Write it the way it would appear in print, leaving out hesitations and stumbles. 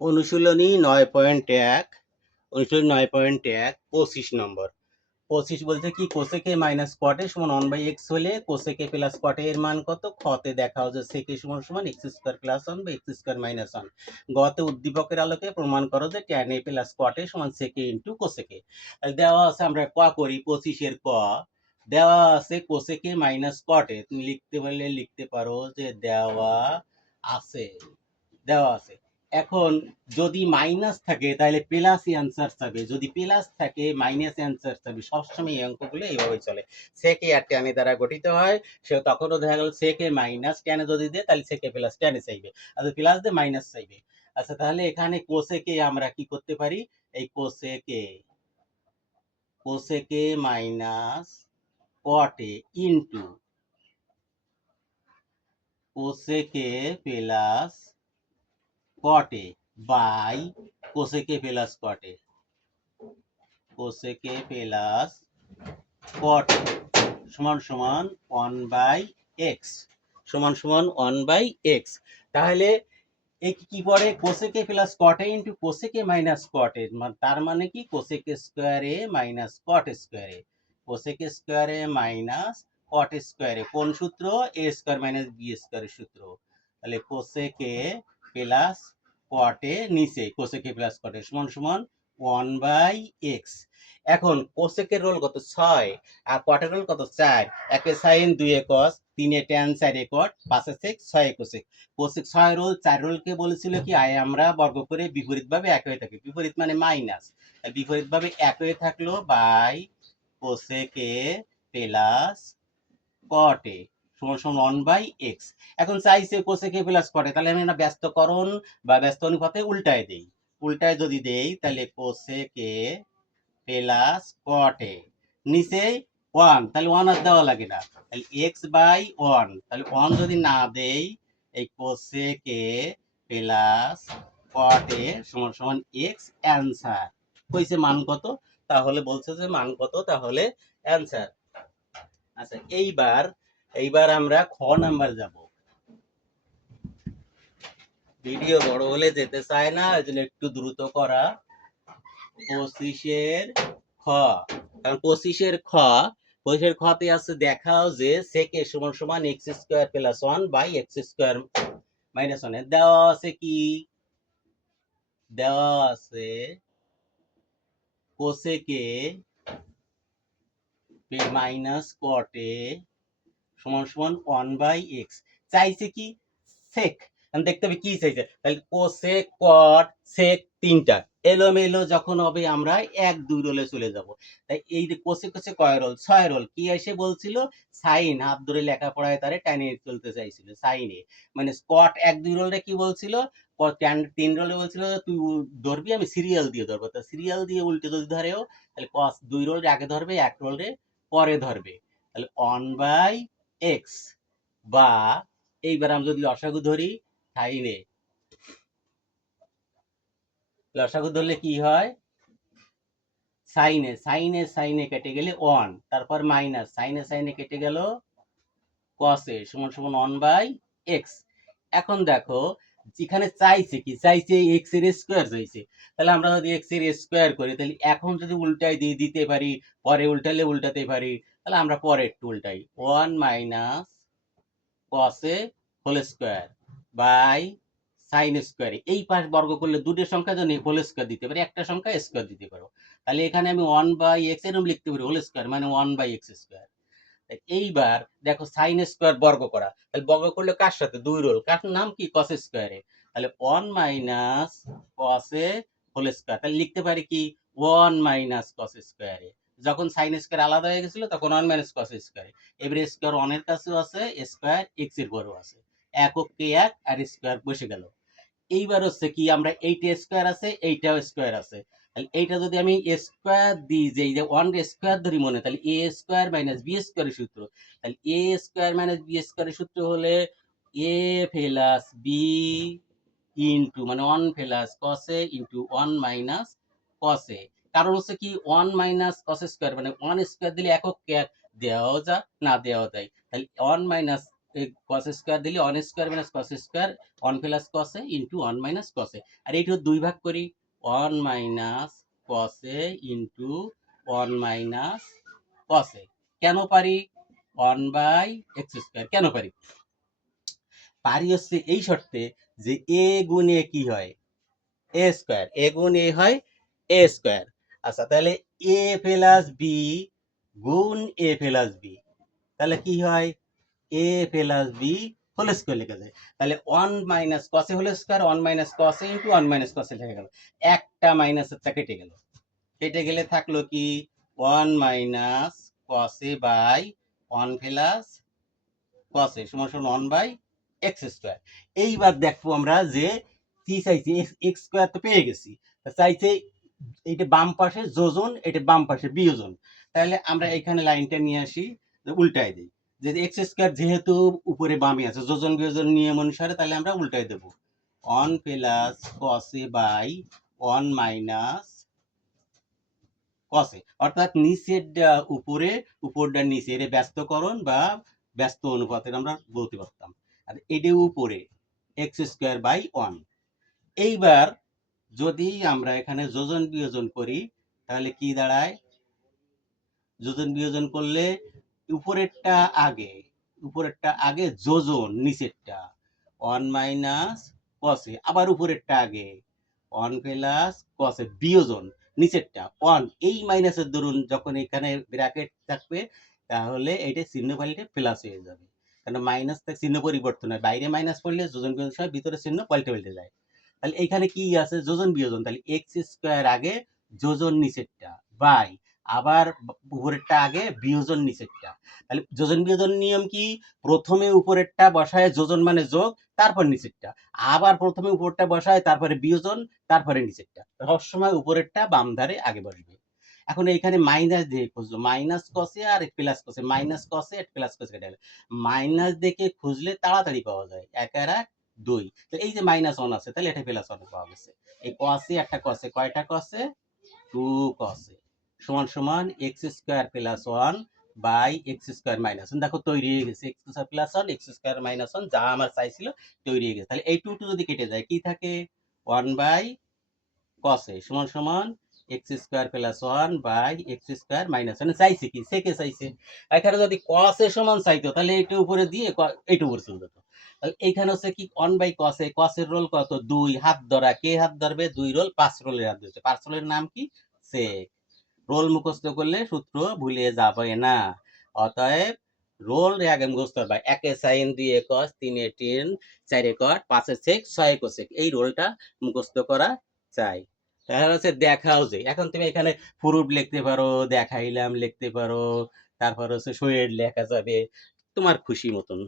অনুশীলনী 9.1 অনুশীলনী 9.1 25 নম্বর। 25 বলছে কি কোসেকে মাইনাস কট এ সমান 1/x হলে কোসেকে প্লাস কট এর মান কত? খতে দেখাও যে সেকে সমান সমান x স্কয়ার প্লাস 1 বা x স্কয়ার মাইনাস 1। গতে উদ্দীপকের আলোকে প্রমাণ করো যে tan a প্লাস কট এ সমান সেকে ইনটু কোসেকে। দেওয়া আছে, আমরা ক করি 25 এর ক। দেওয়া আছে কোসেকে মাইনাস কট এ, তুমি লিখতে পারলে লিখতে পারো যে দেওয়া আছে। এখন যদি মাইনাস থাকে তাহলে প্লাস অ্যান্সার চাবে, যদি প্লাস থাকে মাইনাস অ্যান্সার চাবে। সবসময় এই অঙ্কগুলো এইভাবে চলে। সেকে আর ট্যানে দ্বারা গঠিত হয়, সে তখনও দেখা গেল সেকে মাইনাস ট্যানে যদি দেয় তাহলে সেকে প্লাস ট্যানে চাইবে, আর প্লাস দিয়ে মাইনাস চাইবে। আচ্ছা, তাহলে এখানে কোসেকে আমরা কি করতে পারি? এই কোসেকে মাইনাস কটে ইনটু কোসেকে প্লাস কটে বাই কোসেকে প্লাস কটে কট সমান সমান 1/x সমান সমান 1/x। তাহলে এই কি পড়ে? কোসেকে প্লাস কট এ ইনটু কোসেকে মাইনাস কট এ, তার মানে কি কোসেকে স্কয়ার এ মাইনাস কট স্কয়ার এ, কোসেকে স্কয়ার এ মাইনাস কট স্কয়ার এ। কোন সূত্র? a স্কয়ার মাইনাস b স্কয়ারের সূত্র। তাহলে কোসেকে প্লাস কট এ নিচে কোসেকে প্লাস কট এ সমান সমান 1/x। এখন কোসেকের রোল কত? 6, আর কটের রোল কত? 4। একে সাইন, 2 এ কস, 3 এ ট্যান, 4 এ কট, 5 এ সেক, 6 এ কোসেক। কোসেক 6 রোল 4 রোলকে বলেছিল কি আমরা বর্গ করে বিপরীতভাবে এক হয়ে থাকে। বিপরীত মানে মাইনাস, বিপরীতভাবে এক হয়ে থাকলো বাই কোসেকে প্লাস কটে সমান সমান 1/x। এখন চাইছে কোসেকে প্লাস কটে, তাহলে আমি না ব্যস্তকরণ বা ব্যস্ত অনুপাতে উল্টায় দেই। উল্টায় যদি দেই তাহলে কোসেকে প্লাস কটে নিচে 1, তাহলে 1 আর দেওয়া লাগে না, তাহলে x/1। তাহলে 1 যদি না দেই, এই কোসেকে প্লাস কটে সমান সমান x অ্যান্সার। কইছে মান কত? তাহলে বলছে যে মান কত, তাহলে অ্যান্সার। আচ্ছা, এইবার আমরা খ নাম্বার যাব। ভিডিও বড় হলে যেতে চায় না, এজন্য একটু দ্রুত করা। 25-এর খ, কারণ 25-এর খতে আছে দেখাও যে সেকে সমান সমান x square plus 1 by x square minus 1 এর দেওয়া আছে কি? দেওয়া আছে কোসেকে মাইনাস কটে সমান সমান 1/x। চাইছে কি? সেক। দেখতে হবে কি চাইছে। তাহলে কোসেক কট সেক তিনটা এলোমেলো যখন হবে আমরা 1-2 রোলে চলে যাব। তাই এই যে কোসেক হচ্ছে কয় রোল? 6 রোল। কি এসে বলছিল? সাইন হাত ধরে লেখাপড়ায় তারে টানিয়ে চলতে চাইছিল সাইনে। মানে স্কট 1-2 রোলে কি বলছিল? ট্যান 3 রোলে বলছিল তুই ধরবি, আমি সিরিয়াল দিয়ে ধরবো। তা সিরিয়াল দিয়ে উল্টে যদি ধরেও, তাহলে কস 2 রোল আগে ধরবে, 1 রোলে পরে ধরবে। তাহলে 1/x বা এইবার আমরা যদি লসাগু ধরি সাইনে, লসাগু ধরলে কি হয়? সাইনে সাইনে সাইনে কেটে গেলে 1, তারপর মাইনাস সাইনে সাইনে কেটে গেল কসে সমান সমান 1/x। এখন দেখো যেখানে চাইছে কি? চাইছে x এর স্কয়ার চাইছে। তাহলে আমরা যদি x এর স্কয়ার করি, তাহলে এখন যদি উল্টাই দিয়ে দিতে পারি, পরে উল্টালে উল্টাতে পারি, তাহলে আমরা পরে একটু উল্টাই। 1 মাইনাস কসে whole square by sine square. এই পাশ বর্গ করলে দুটো সংখ্যা জানি হোল স্কয়ার দিতে পারি, একটা সংখ্যা স্কয়ার দিতে পারো। তাহলে এখানে আমি 1/x এরকম লিখতে পারি, হোল স্কয়ার মানে 1/x স্কয়ার। এইবার দেখো সাইন স্কয়ার বর্গ করা, তাহলে বর্গ করলে কার সাথে? 2 রোল, কার নাম কি? কস স্কয়ারে। তাহলে 1 মাইনাস কসে হোল স্কয়ার, তাহলে লিখতে পারি কি? 1 মাইনাস কস স্কয়ারে। যখন সাইন স্কয়ার আলাদা হয়ে গেছিল তখন 1 মাইনাস কস স্কয়ারে। এবারে স্কয়ার 1 এর কাছেও আছে, স্কয়ার x এর পরেও আছে, একক কে এক আর স্কয়ার বসে গেল। এইবার হচ্ছে কি? আমরা এইটা স্কয়ার আছে, এইটাও স্কয়ার আছে, তাহলে এইটা যদি আমি স্কয়ার দিই, যে এই যে 1 স্কয়ার ধরি মনে, তাহলে a স্কয়ার মাইনাস b স্কয়ারের সূত্র। তাহলে a স্কয়ার মাইনাস b স্কয়ারের সূত্র হলে a প্লাস b ইনটু মানে 1 plus cos a into 1 minus cos a। কারণ হচ্ছে কি 1 মাইনাস cos স্কয়ার মানে 1 স্কয়ার দিলে একক কে এক দেওয়াও যায়, না দেওয়া যায়। তাহলে 1 মাইনাস কস স্কোয়ার দিলে one square minus cos square one plus কসে ইন্টু অন মাইনাস কসে, আর এইটা দুই ভাগ করি, অন মাইনাস কসে ইন্টু অন মাইনাস কসে। কেন পারি? ওয়ান বাই এক্স স্কোয়ার কেন পারি? পারি হচ্ছে এই শর্তে যে এ গুণ এ কি হয়, এ স্কোয়ার, এ গুণ এ হয় এ স্কোয়ার। আচ্ছা তাহলে এ প্লাস বি গুণ এ প্লাস বি, তাহলে কি হয়, A plus B whole square লেখা যায়। তাহলে ওয়ান মাইনাস কসে হোল স্কোয়ার, ওয়ান মাইনাস কসে ইন্টু ওয়ান মাইনাস কসে লেখা গেল। একটা মাইনাসেরটা কেটে গেল, কেটে গেলে থাকলো কি ওয়ান মাইনাস কসে বাই ওয়ান প্লাস কসে সমান সমান ওয়ান বাই এক্স স্কোয়ার। এইবার দেখবো আমরা যে কি চাইছি, এক্স স্কোয়ার তো পেয়ে গেছি, চাইছে এইটা বাম পাশে যোজন, এটা বাম পাশে বিয়োজন। তাহলে আমরা এখানে লাইনটা নিয়ে আসি, উল্টাই দিই, যে এক্স স্কোয়ার যেহেতু উপরে বামে আছে যোজন বিয়োজন নিয়ম অনুসারে, তাহলে আমরা উল্টাই দেবো, ওয়ান প্লাস কসে বাই ওয়ান মাইনাস কসে, অর্থাৎ নিচেরটা উপরে উপরটা নিচে, এর ব্যস্তকরণ বা ব্যস্ত অনুপাতের আমরা বলতে পারতাম। আর এটা উপরে এক্স স্কোয়ার বাই ওয়ান। এইবার যদি আমরা এখানে যোজন বিয়োজন করি তাহলে কি দাঁড়ায়, যোজন বিয়োজন করলে উপরেরটা আগে, উপরেরটা আগে যোজন, নিচেরটা ওয়ান মাইনাস কসে, আবার উপরেরটা আগে ওয়ান প্লাস কসে বিয়োজন, নিচেরটা ওয়ান। এই মাইনাসের দরুন যখন এখানে ব্র্যাকেট থাকবে তাহলে এটা চিহ্ন পাল্টে প্লাস হয়ে যাবে, কারণ মাইনাস চিহ্ন পরিবর্তন হয়, বাইরে মাইনাস পড়লে যোজন বিয়োজন সময় ভিতরে চিহ্ন পাল্টে পাল্টে যায়। তাহলে এখানে কি আছে, যোজন বিয়োজন, তাহলে এক্স স্কোয়ার আগে যোজন নিচেরটা বাই আবার উপরেরটা আগে বিয়োজন নিচেরটা। তাহলে যোজন বিয়োজন নিয়ম কি, প্রথমে উপরেরটা বসায় যোজন মানে যোগ, তারপর নিচেরটা, আবার প্রথমে উপরটা বসায় তারপরে বিয়োজন, তারপরে নিচেরটা, সবসময় উপরেরটা বাম ধারে আগে বসবে। এখন এইখানে মাইনাস দিয়ে খুঁজলো, মাইনাস কসে আর প্লাস কসে, মাইনাস কসে প্লাস কসে কেটে গেল, মাইনাস দেখে খুঁজলে তাড়াতাড়ি পাওয়া যায়, এক আর এক দুই। তো এই যে মাইনাস ওয়ান আছে তাহলে এটা প্লাস ওয়ান পাওয়া গেছে। এই কসে একটা কসে, কয়টা কসে, টু কসে সমান সমান x square plus one by x square minus one. দেখো তৈরি হয়ে গেছে, x square plus one x square minus one, যা আমার চাইছিল তৈরি হয়ে গেছে। তাহলে এই টু টু যদি কেটে যায় কি থাকে, ওয়ান বাই কসে সমান সমান x square plus one by x square minus one. চাইছে কি, সেকে চাইছে। এখানে যদি কসে সমান চাইতো তাহলে এইটা উপরে দিয়ে এইটা উপরে চলে যেত। তাহলে এইখানে হচ্ছে কি ওয়ান বাই কসে, কসের রোল কত, দুই, হাত ধরা, কে হাত ধরবে, দুই রোল, পাঁচ রোলের হাত ধরছে, পাঁচ রোলের নাম কি, সেক। রোল মুখস্থ করলে সূত্র ভুলে যাবে না, অতএব রোল আগে মুখস্থ করবা, একে সাইন, দুইয়ে কস, তিনে টেন, চারে কট, পাঁচে সেক, ছয়ে কোসেক, এই রোলটা মুখস্থ করা চাই। তাহলে হচ্ছে দেখাও যে, এখন তুমি এখানে প্রুফ লিখতে পারো, দেখাইলাম লিখতে পারো, তারপর হচ্ছে শরীর লেখা যাবে তোমার খুশি মতন।